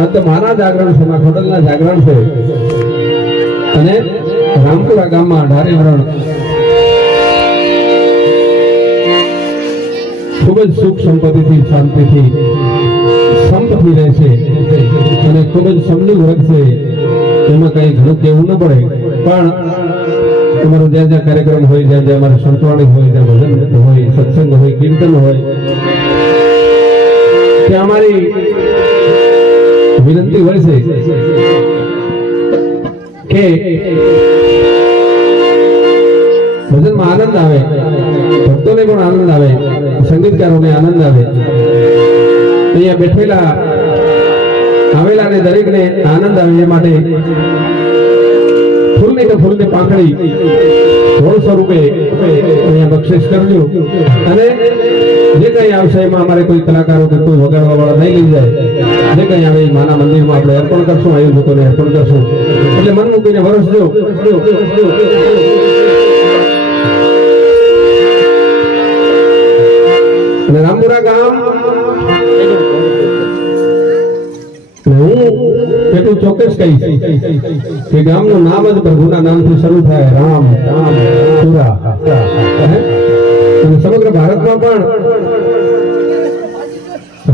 આ તો મારા જાગરણ છે, મારા ખોડલના જાગરણ છે અને રામપુરા ગામમાં ઢારે વરણ ખૂબ જ સુખ સંપત્તિથી શાંતિથી સંપથી રહે છે અને ખૂબ જ સમજુ વર્ગ છે. એમાં કઈ ઘણું કેવું ન પડે, પણ અમારો જ્યાં જ્યાં કાર્યક્રમ હોય, જ્યાં જ્યાં અમારે સંતવાણી હોય, જ્યાં ભજન હોય, સત્સંગ હોય, કીર્તન હોય, ત્યાં અમારી વિનંતી હોય છે કે ભજનમાં આનંદ આવે, ભક્તોને પણ આનંદ આવે, સંગીતકારોને આનંદ આવે. અહીંયા બેઠેલા આવેલા ને દરેકને આનંદ આવે એ માટે ફૂલની કે ફૂલની પાંખડી ઢોળ સ્વરૂપે અહીંયા બક્ષિસ કરજો. અને જે કઈ આવશે એમાં અમારે કોઈ કલાકારો કે કોઈ વગાડવા વાળા નહીં લઈ જાય, જે કઈ આવે એ માના મંદિરમાં આપણે અર્પણ કરશું, આયોજકોને અર્પણ કરશું. એટલે મન મૂકીને વરસજો. અને રામપુરા ગામ હું એટલું ચોક્કસ કહીશ કે ગામનું નામ જ પ્રભુના નામથી શરૂ થાય, રામપુરા. અને સમગ્ર ભારતમાં પણ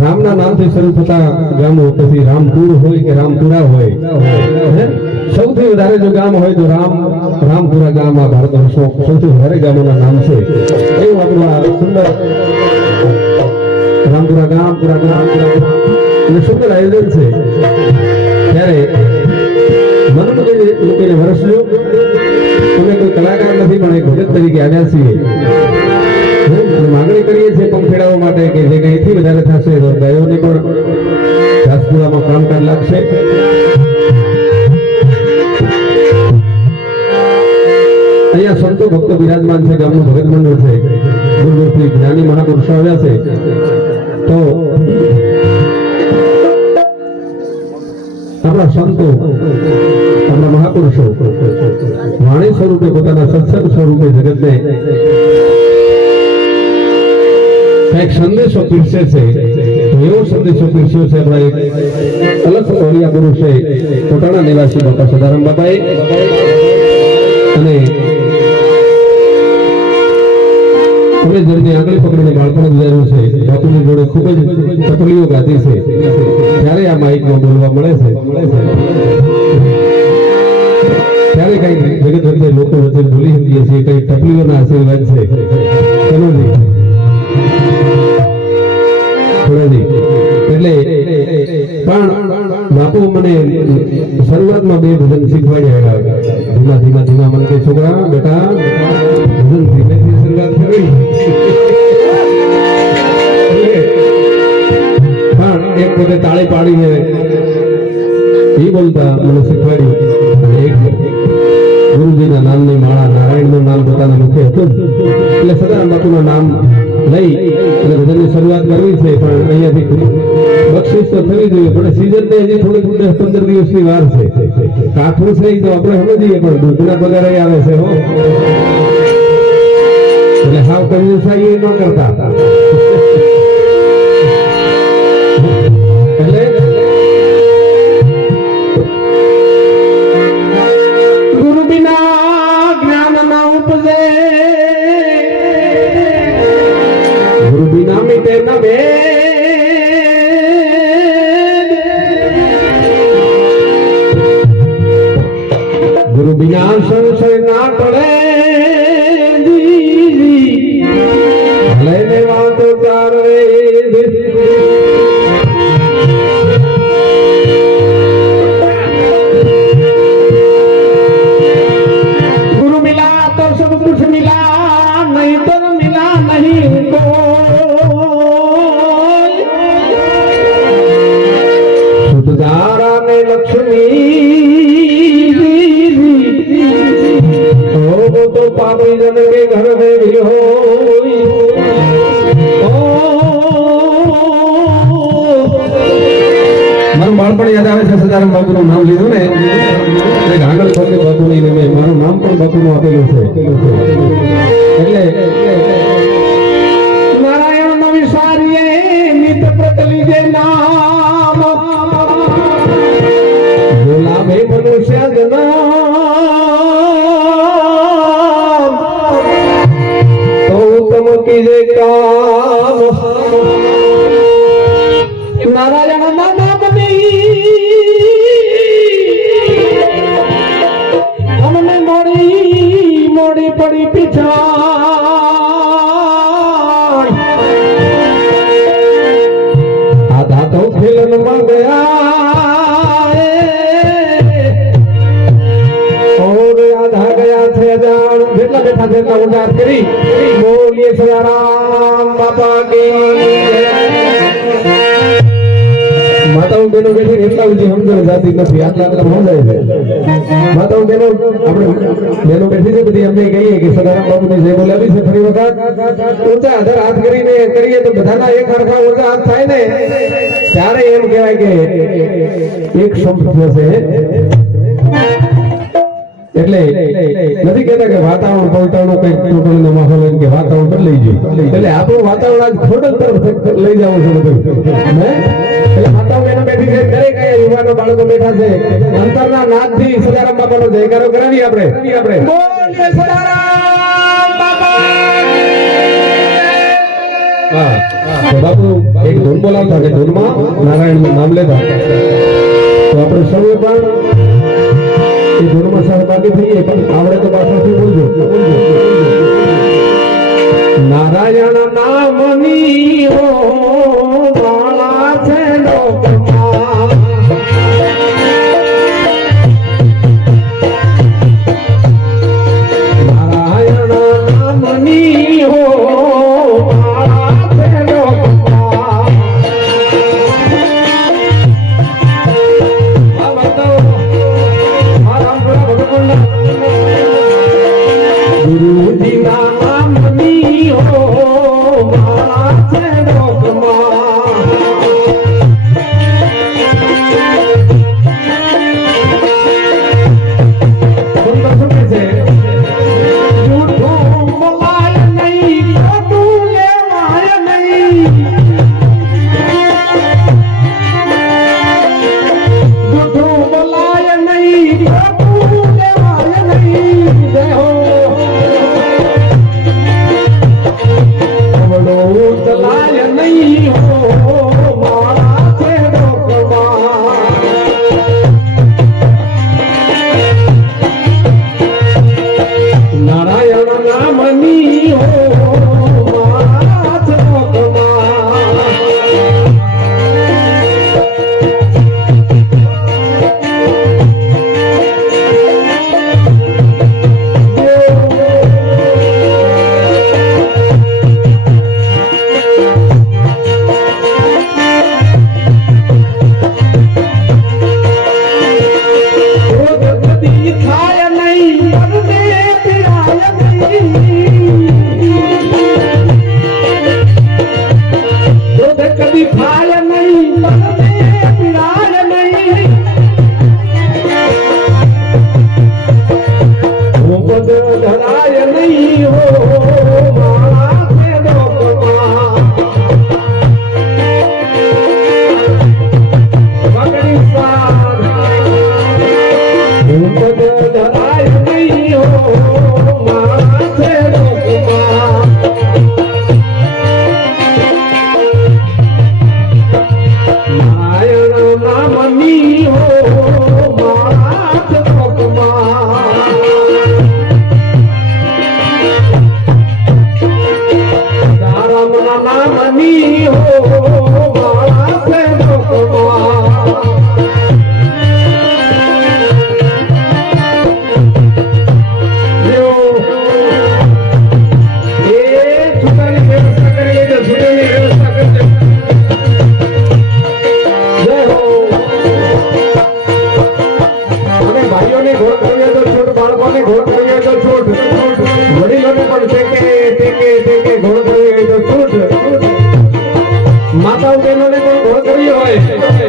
રામના નામથી શરૂ થતા ગામો, પછી રામપુર હોય કે રામપુરા હોય, સૌથી વધારે જો ગામ હોય તો રામપુરા ગામ આ ભારત સૌથી વધારે ગામોના નામ છે. એવું આપણું આ સુંદર રામપુરા ગામ અને સુંદર આયોજન છે. ત્યારે મન મૂકીને વરસજો. અમે કોઈ કલાકાર નથી, પણ એક ભગત તરીકે આવ્યા છીએ. માંગણી કરીએ છીએ પંખેડાઓ માટે કે જે કંઈથી વધારે થશે તો ગાયોને પણ ઘાસપુરામાં કામકાજ લાગશે. અહીંયા સંતો ભક્તો બિરાજમાન છે, ગામનું ભગત મંડળ છે, દૂર દૂરથી જ્ઞાની મહાપુરુષો આવ્યા છે. તો આપણા સંતો, આપણા મહાપુરુષો વાણી સ્વરૂપે, પોતાના સત્સંગ સ્વરૂપે જગતને એક સંદેશો પીરસે છે. એવો સંદેશો પીરસ્યો છે આપણા એક અલગ ઓળિયા પુરુષે, કોટાણા નિવાસી બાપા સદારામ બાપાએ. અને અમે જેમને આંગળી પકડીને બાળપણ ગુજાર્યું છે, બાપુની જોડે ખૂબ જ ટપલીઓ ગાતી છે, ત્યારે આ માઇકમાં બોલવા મળે છે. ત્યારે કઈ જગત વચ્ચે લોકો વચ્ચે બોલી શકીએ છીએ, કઈ ટપલીઓના આશીર્વાદ છે. ચલોજી એટલે પણ બાપુ મને શરૂઆતમાં બે ભજન શીખવાડ્યા. ધીમા મને કે છોકરા બેટા ભજન ધીમેથી શરૂઆત કરવી, પણ એક પોતે તાળી પાડીને એ બોલતા મને શીખવાડ્યું. એક ગુરુજીના નામની માળા, નારાયણનું નામ પોતાના મુખે હતું, એટલે સદારામ બાપુનું નામ લઈ અને ભજનની શરૂઆત કરવી છે. પણ અહીંયાથી બક્ષિસ તો થવી જોઈએ, પણ સીઝનને હજી થોડી 10-15 દિવસની વાર છે. કાઠું છે તો આપણે સમજીએ, પણ દૂધના પગારે આવે છે હો, એટલે હાવ કંજુસાઈ ન કરતા. એટલે ગુરુ બિના જ્ઞાન ન ઉપજે, ગુરુ બિના મિટે ન ભેદ, ગુરુ બિના સંશય ના ટળે. લઈને વાતો તારે गुरु मिला तो सब कुछ मिला, नहीं तो मिला नहीं उनको. सुधारा ने लक्ष्मी हो तो पापी जन के घर में भी हो. મારું બાળપણ યાદ આવે છે. સદારામ બાપુનું નામ લીધું ને એટલે આગળ ફરતી બાપુ નહીં, મેં મારું નામ પણ બાપુનું આપેલું છે. એટલે નારાયણ નો વિસારીએ નિત પ્રત લીજે નામ, નારાયણ નામની અમને મોડી મોડી પડી પીછા આધા તો ખેલનમાં ગયા और आधा गया थे जान જેટલા બેઠા છે એટલા ઉજાર કરી બોલીએ સદારામ બાપા કી માતાઓ બેનો બેઠી એટલા ઉજી સમજણ જાતી નથી આટલા આટલા સમજાય છે માતાઓ બેનો આપણે બેનો બેઠી છે બધી અમને કહીએ કે સદારામ બાપુની જય બોલાવી છે ફરી વખત ઊંચા આધાર હાથ કરીને કરીએ તો બધાના એક હરખા ઊંચા હાથ થાય ને ત્યારે એમ કહેવાય કે એક સંપ થશે એટલે નથી કહેતા કે વાતાવરણ પલટાણું કઈક ચૂંટણીનો માહોલ હોય કે વાતાવરણ બદલાઈ જાય એટલે આપણું વાતાવરણ આજ ખોડલ તરફ લઈ જવું છે બધું એટલે માતાઓ બહેનો બેઠી છે દરેક અહીંયા યુવાનો બાળકો બેઠા છે અંતરના નાદથી સદારામ બાપાનો જયકારો કરાવી આપણે બોલીએ સદારામ બાપા હા તો બાપુ એક ધૂન બોલાવતા કે ધૂનમાં નારાયણનું નામ લેતા તો આપણે સૌએ પણ એ ધૂનમાં સહભાગી થઈએ પણ આવડે તો પાછળથી બોલજો નારાયણ નામની હો માળા છે લોકમાં નારાયણ નામની હો માળા છે લોકમાં ગુરુજી ના નામની હો માળા છે લોકમાં સુંદર શું કહે છે જૂઠું બોલાય નહીં ખોટું લેવાય નહીં જૂઠું બોલાય નહીં ખોટું લેવાય નહીં જય હો ઉતલાય નહીં હો માળા છે લોકમાં નારાયણ નામની હો માળા છે લોકમાં માતાઓ બહેનોને પણ ઘોડ કર્યો હોય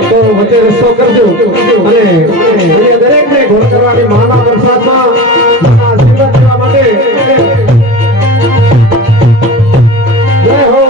તો વચ્ચે રસ્તો કરજો અને દરેકને ઘોડ કરવાની માના વરસાદમાં માના આશીર્વાદ લેવા માટે જય હો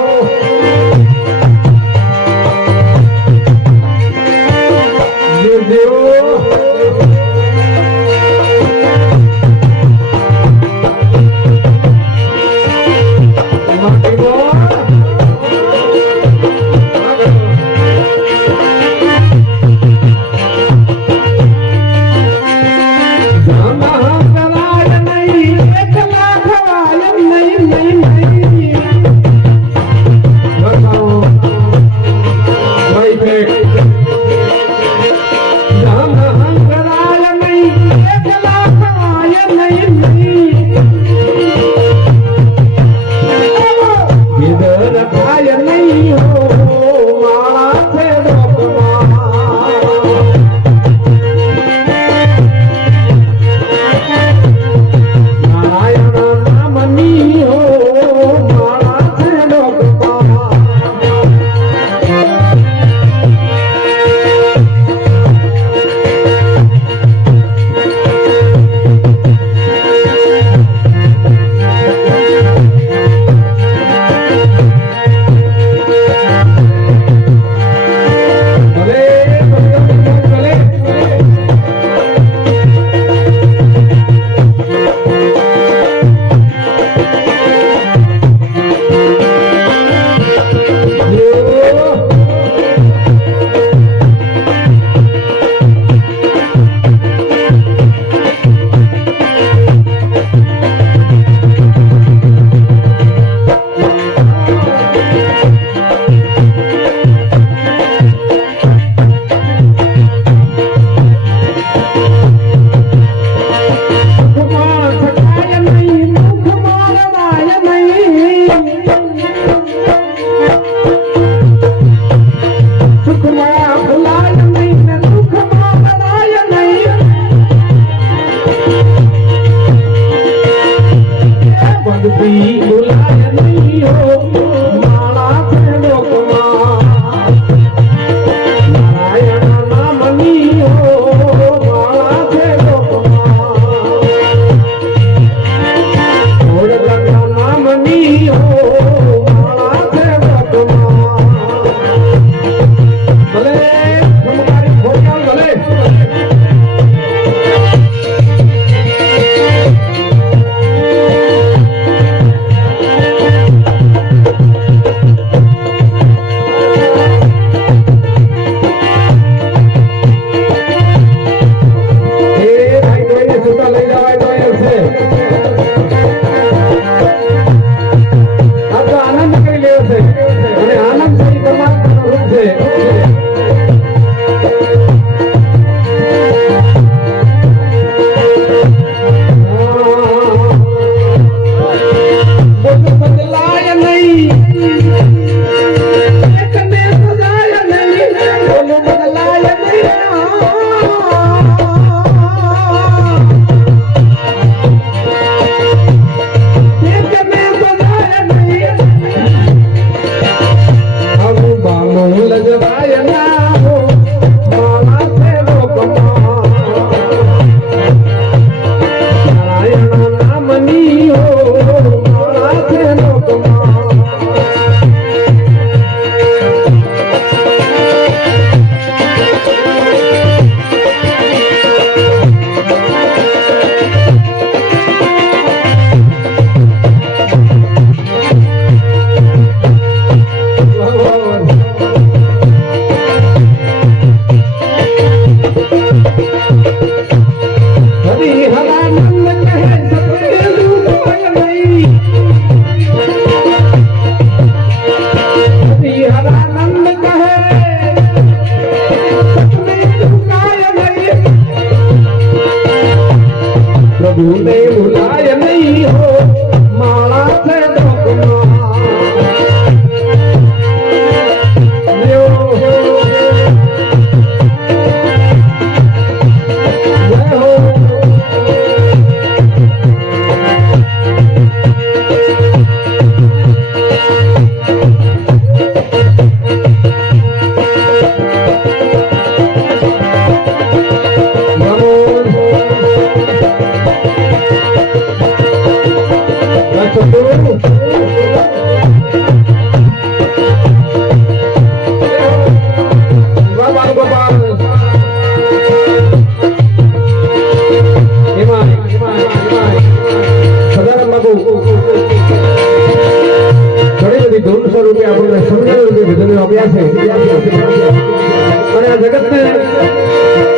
આખા જગતને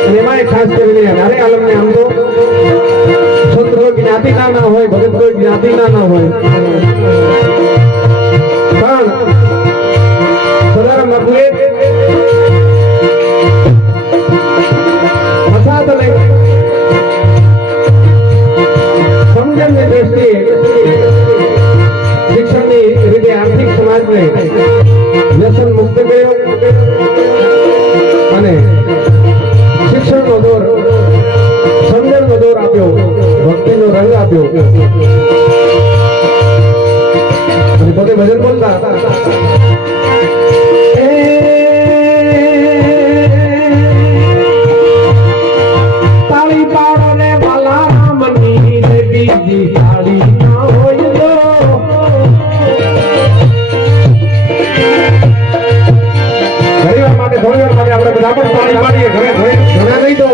અને એમાંય ખાસ કરીને હારે આલમને આમ તો સંત કોઈ જ્ઞાતિના ના હોય, ભગત કોઈ જ્ઞાતિના ના હોય, પણ સદારામ બાપુએ મસાદને સમજણની દ્રષ્ટિએ શિક્ષણની રીતે આર્થિક સમાજને વ્યસન મુક્ત કર્યો અને શિક્ષણનો દોર, સમજણનો દોર આપ્યો, ભક્તિનો રંગ આપ્યો અને પોતે ભજન બોલતા તાળી પાડો ને વાલા રામની ને બીજી તાળી ના હોય તો ઘણીવાર માટે થોડી વાર માટે આપણે બધા પણ તાળી પાડીએ, ઘણા નહીં તો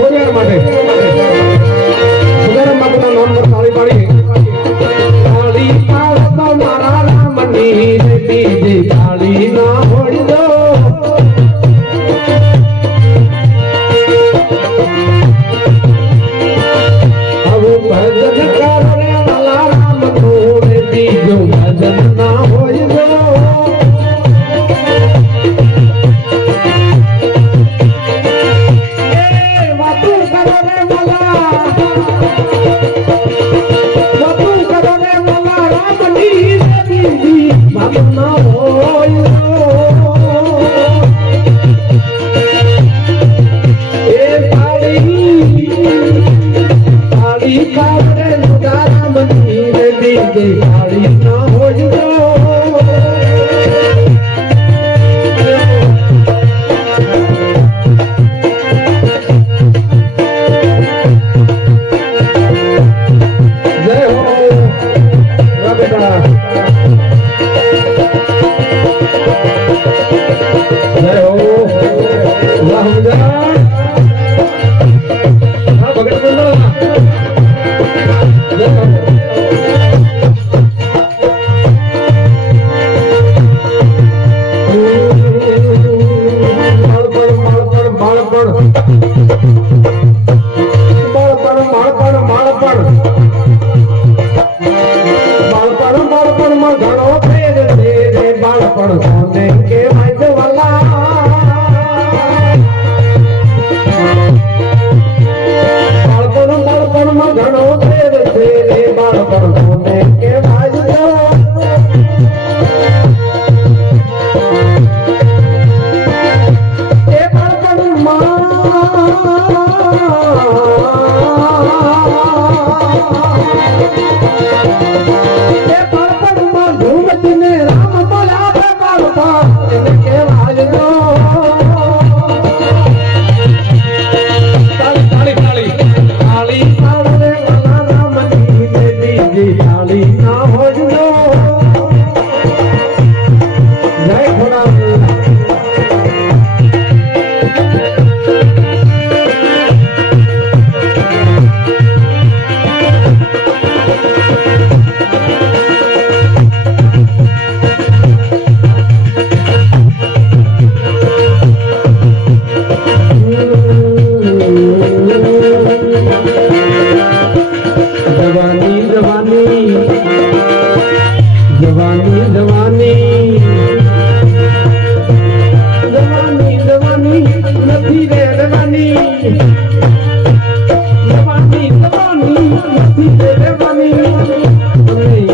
થોડી વાર માટે સદારામ બાપુના નામ પર તાળી પાડીએ. તાળી પાડો તો મારા રામની ને બીજી તાળી ના હોય તો ભજન કરો રે વાલા રામ નું ને બીજું ભજન ના હોય તો વાતું કરો રે વાલા રામની ને બીજી ભજન ના હોય એ તાળી પાડે સદારામની ને બીજી તાળી ના હોય તો જય હો રાબેટા, જય હો વાહુજા ભગત બોલો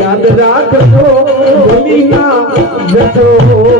યાદ રાખજો ભૂલી ના જશો.